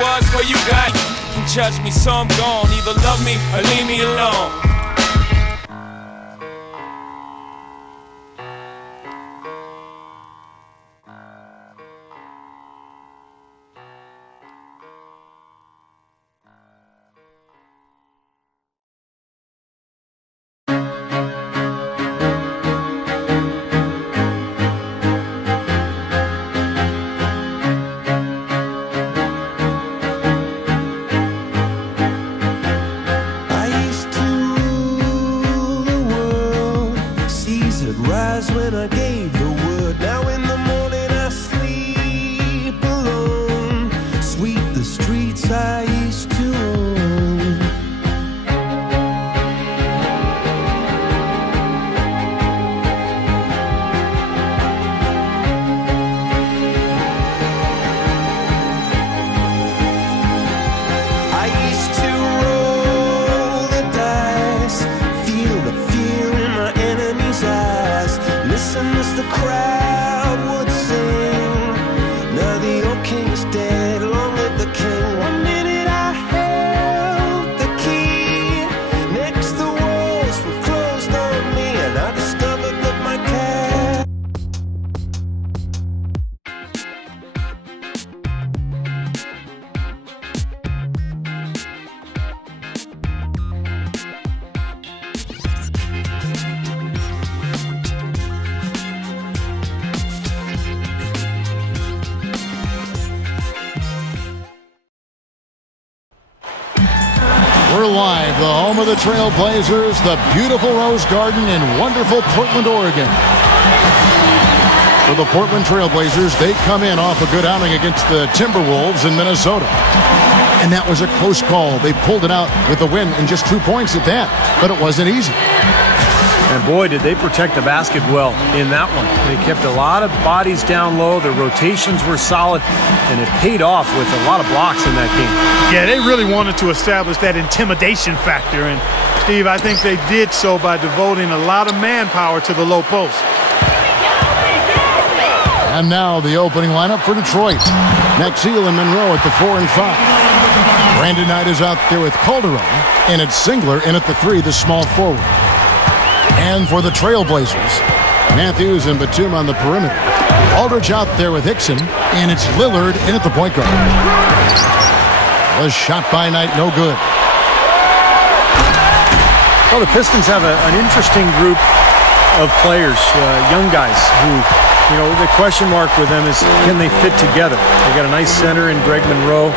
was, what you got. You can judge me, so I'm gone. Either love me or leave me alone. When I gave the word, now in the morning I sleep alone. Sweep the streets I used to own. I used to roll the dice, feel the fear in my enemy's eyes. Listen as the crowd would sing. Now the old king is dead, long live the king. One minute I held the key. Next the walls were closed on me, and I discovered that my cat. We're live, the home of the Trailblazers, the beautiful Rose Garden in wonderful Portland, Oregon. For the Portland Trailblazers, they come in off a good outing against the Timberwolves in Minnesota. And that was a close call. They pulled it out with a win and just 2 points at that, but it wasn't easy. And boy, did they protect the basket well in that one. They kept a lot of bodies down low. Their rotations were solid, and it paid off with a lot of blocks in that game. Yeah, they really wanted to establish that intimidation factor. And, Steve, I think they did so by devoting a lot of manpower to the low post. And now the opening lineup for Detroit. Maxeel and Monroe at the 4 and 5. Brandon Knight is out there with Calderon, and it's Singler in at the 3, the small forward. And for the Trailblazers, Matthews and Batum on the perimeter. Aldridge out there with Hickson, and it's Lillard in at the point guard. A shot by Knight, no good. Well, the Pistons have an interesting group of players, young guys who, you know, the question mark with them is, can they fit together? They got a nice center in Greg Monroe.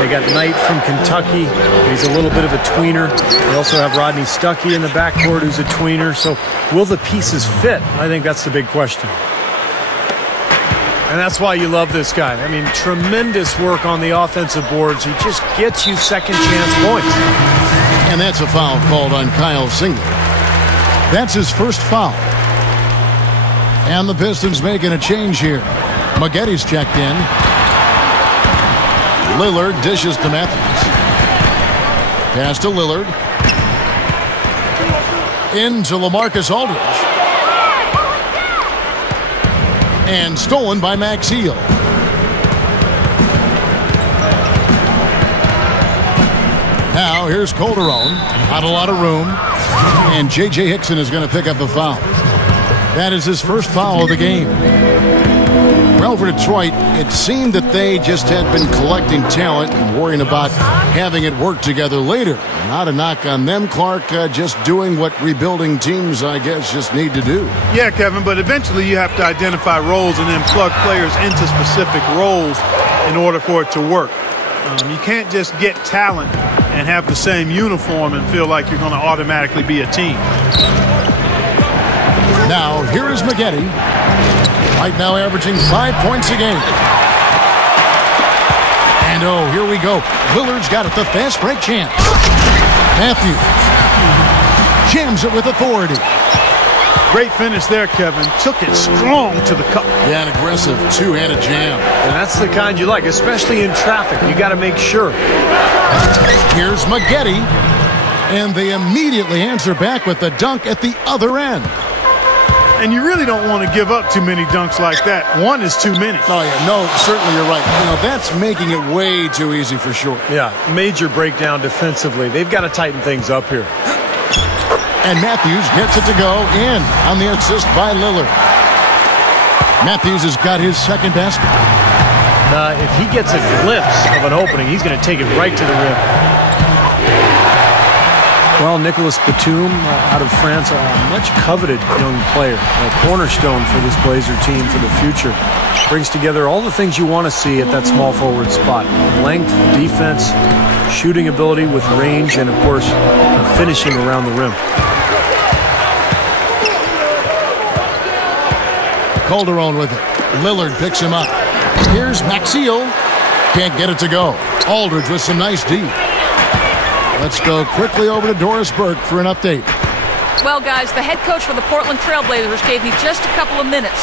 They got Knight from Kentucky. He's a little bit of a tweener. They also have Rodney Stuckey in the backcourt, who's a tweener. So will the pieces fit? I think that's the big question. And that's why you love this guy. I mean, tremendous work on the offensive boards. He just gets you second chance points. And that's a foul called on Kyle Singler. That's his first foul. And the Pistons making a change here. Maggotti's checked in. Lillard dishes to Matthews. Pass to Lillard. Into LaMarcus Aldridge. And stolen by Maxeel. Now here's Calderon. Not a lot of room. And J.J. Hickson is going to pick up the foul. That is his first foul of the game. Well, for Detroit, it seemed that they just had been collecting talent and worrying about having it work together later. Not a knock on them, Clark, just doing what rebuilding teams, I guess, just need to do. Yeah, Kevin, but eventually you have to identify roles and then plug players into specific roles in order for it to work. You can't just get talent and have the same uniform and feel like you're going to automatically be a team. Now, here is Maggotti. Right now averaging 5 points a game. And oh, here we go. Lillard's got it, the fast break chance. Matthews jams it with authority. Great finish there, Kevin. Took it strong to the cup. Yeah, an aggressive two-handed jam. And that's the kind you like, especially in traffic. You got to make sure. Here's Maggotti. And they immediately answer back with the dunk at the other end. And you really don't want to give up too many dunks like that. One is too many. Oh, yeah. No, certainly you're right. You know, that's making it way too easy for sure. Yeah, major breakdown defensively. They've got to tighten things up here. And Matthews gets it to go in on the assist by Lillard. Matthews has got his second basket. If he gets a glimpse of an opening, he's going to take it right to the rim. Well, Nicolas Batum out of France, a much coveted young player, a cornerstone for this Blazer team for the future. Brings together all the things you want to see at that small forward spot. Length, defense, shooting ability with range, and of course, finishing around the rim. Calderon with it. Lillard picks him up. Here's Maxiel. Can't get it to go. Aldridge with some nice D. Let's go quickly over to Doris Burke for an update. Well, guys, the head coach for the Portland Trail Blazers gave me just a couple of minutes.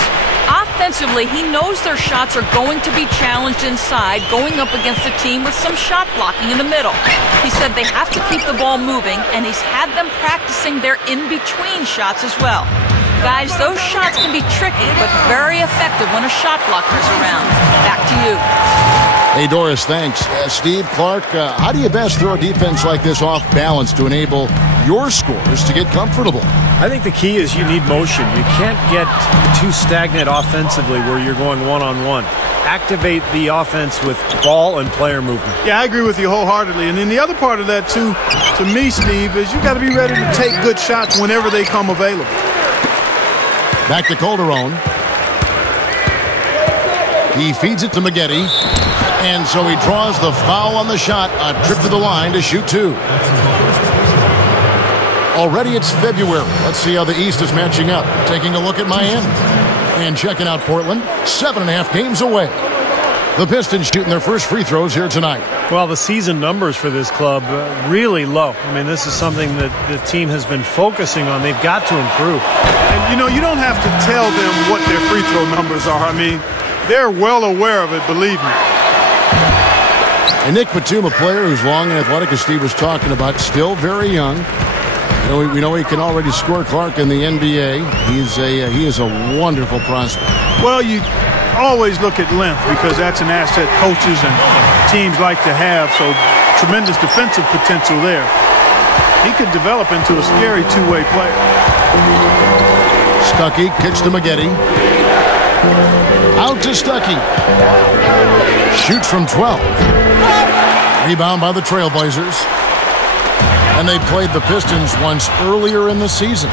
Offensively, he knows their shots are going to be challenged inside, going up against a team with some shot blocking in the middle. He said they have to keep the ball moving, and he's had them practicing their in-between shots as well. Guys, those shots can be tricky, but very effective when a shot blocker is around. Back to you. Hey, Doris, thanks. Steve, Clark, how do you best throw a defense like this off balance to enable your scores to get comfortable? I think the key is you need motion. You can't get too stagnant offensively where you're going one-on-one. Activate the offense with ball and player movement. Yeah, I agree with you wholeheartedly. And then the other part of that, too, to me, Steve, is you got to be ready to take good shots whenever they come available. Back to Calderon. He feeds it to Maggette. And so he draws the foul on the shot. A trip to the line to shoot two. Already it's February. Let's see how the East is matching up. Taking a look at Miami. And checking out Portland. 7.5 games away. The Pistons shooting their first free throws here tonight. Well, the season numbers for this club really low. I mean, this is something that the team has been focusing on. They've got to improve. And, you know, you don't have to tell them what their free throw numbers are. I mean, they're well aware of it, believe me. And Nick Batum, a player who's long and athletic, as Steve was talking about, still very young. We know he can already score, Clark, in the NBA. He is a wonderful prospect. Well, you always look at length because that's an asset coaches and teams like to have. So tremendous defensive potential there. He could develop into a scary two-way player. Stuckey kicks to Maggette. Out to Stuckey. Shoots from 12. Rebound by the Trailblazers. And they played the Pistons once earlier in the season.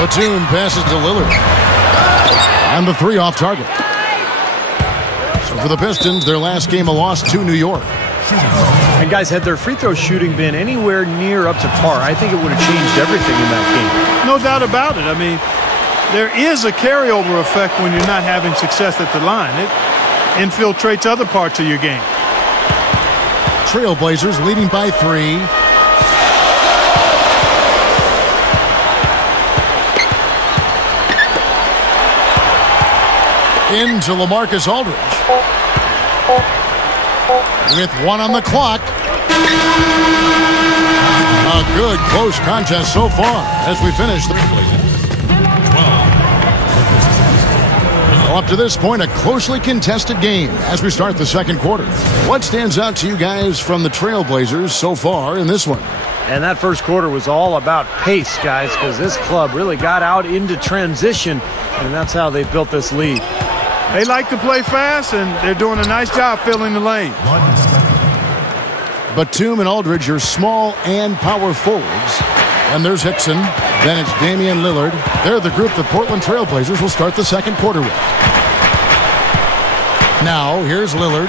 Batum passes to Lillard. And the three off target. So for the Pistons, their last game a loss to New York. And guys, had their free throw shooting been anywhere near up to par, I think it would have changed everything in that game. No doubt about it. I mean, there is a carryover effect when you're not having success at the line. It infiltrates other parts of your game. Trailblazers leading by 3. Into LaMarcus Aldridge. With 1 on the clock. A good close contest so far as we finish the up to this point, a closely contested game as we start the second quarter. What stands out to you guys from the Trailblazers so far in this one? And that first quarter was all about pace, guys, because this club really got out into transition, and that's how they built this lead. They like to play fast, and they're doing a nice job filling the lane. Batum and Aldridge are small and power forwards. And there's Hickson. Then it's Damian Lillard. They're the group the Portland Trailblazers will start the second quarter with. Now, here's Lillard.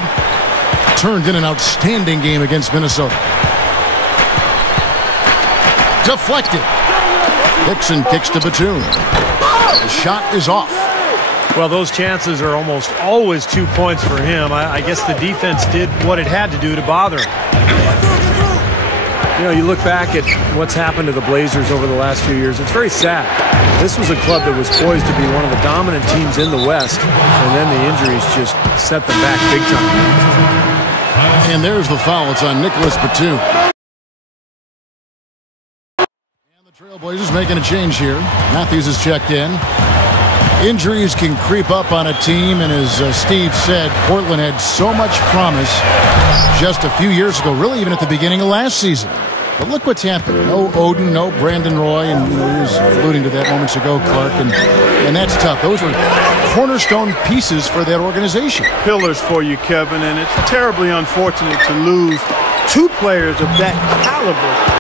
Turned in an outstanding game against Minnesota. Deflected. Hickson kicks to Batum. The shot is off. Well, those chances are almost always 2 points for him. I guess the defense did what it had to do to bother him. You know, you look back at what's happened to the Blazers over the last few years, it's very sad. This was a club that was poised to be one of the dominant teams in the West, and then the injuries just set them back big time. And there's the foul. It's on Nicolas Batum. And the Trailblazers making a change here. Matthews is checked in. Injuries can creep up on a team, and as Steve said, Portland had so much promise just a few years ago, really even at the beginning of last season. But look what's happened. No Oden, no Brandon Roy, and he was alluding to that moments ago, Clark, and that's tough. Those were cornerstone pieces for that organization. Pillars for you, Kevin, and it's terribly unfortunate to lose two players of that caliber.